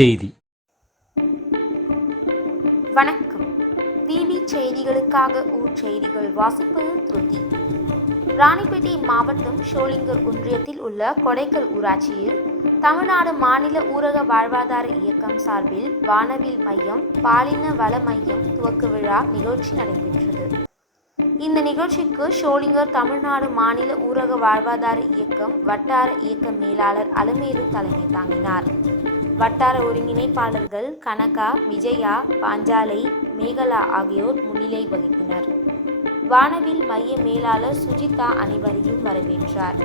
செய்தி. வணக்கம். டிவி செய்திகளுக்காக ஊர் செய்திகள் வாசிப்பது துருதி ராணிப்பேட்டை மாவட்டம் ஷோலிங்கர் ஒன்றியத்தில் உள்ள கொடைக்கல் ஊராட்சியில் தமிழ்நாடு மாநில ஊரக வாழ்வாதார இயக்கம் சார்பில் வானவில் மையம் பாலின வள மையம் துவக்க விழா நிகழ்ச்சி நடைபெற்றது. இந்த நிகழ்ச்சிக்கு ஷோலிங்கர் தமிழ்நாடு மாநில ஊரக வாழ்வாதார இயக்கம் வட்டார இயக்க மேலாளர் அலமேலு தலைமை தாங்கினார். வட்டார ஒருங்கிணைப்பாளர்கள் கனகா விஜயா பாஞ்சாலை மேகலா ஆகியோர் முன்னிலை வகித்தனர். வானவில் மைய மேலாளர் சுஜிதா அனைவரையும் வரவேற்றார்.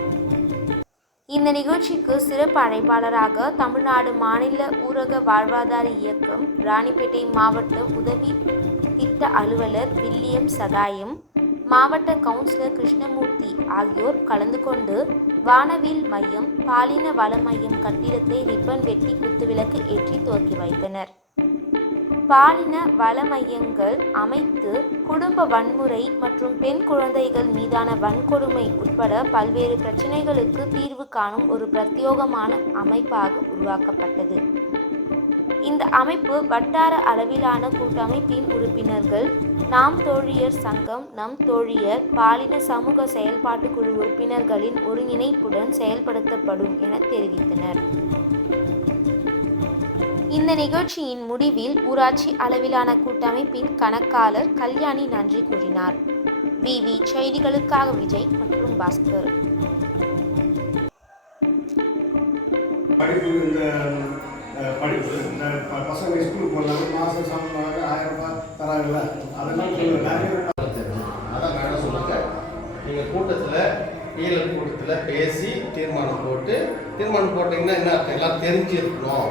இந்த நிகழ்ச்சிக்கு சிறப்பு அழைப்பாளராக தமிழ்நாடு மாநில ஊரக வாழ்வாதார இயக்கம் ராணிப்பேட்டை மாவட்ட உதவி திட்ட அலுவலர் வில்லியம் சகாயம் மாவட்ட கவுன்சிலர் கிருஷ்ணமூர்த்தி ஆகியோர் கலந்து கொண்டு வானவில் மையம் பாலின வள மையம் கட்டிடத்தை ரிப்பன் வெட்டி குத்துவிளக்கு ஏற்றி துவக்கி வைத்தனர். பாலின வள மையங்கள் அமைத்து குடும்ப வன்முறை மற்றும் பெண் குழந்தைகள் மீதான வன்கொடுமை உட்பட பல்வேறு பிரச்சினைகளுக்கு தீர்வு காணும் ஒரு பிரத்யோகமான அமைப்பாக உருவாக்கப்பட்டது. இந்த அமைப்பு வட்டார அளவிலான கூட்டமைப்பின் உறுப்பினர்கள் நாம் தோழியர் சங்கம் நம் தோழியர் பாலின சமூக செயல்பாட்டு குழு உறுப்பினர்களின் ஒருங்கிணைப்புடன் செயல்படுத்தப்படும் என தெரிவித்தனர். இந்த நிகழ்ச்சியின் முடிவில் ஊராட்சி அளவிலான கூட்டமைப்பின் கணக்காளர் கல்யாணி நன்றி கூறினார். விவி செய்திகளுக்காக விஜய் மற்றும் பாஸ்கர். தராங்கல்ல அதெல்லாம் அதான் மேடம் சொல்லுங்க நீங்கள் கூட்டத்தில் ஈழ கூட்டத்தில் பேசி தீர்மானம் போட்டு தீர்மானம் போட்டிங்கன்னா என்ன அர்த்தம்? எல்லாம் தெரிஞ்சிருக்கணும்.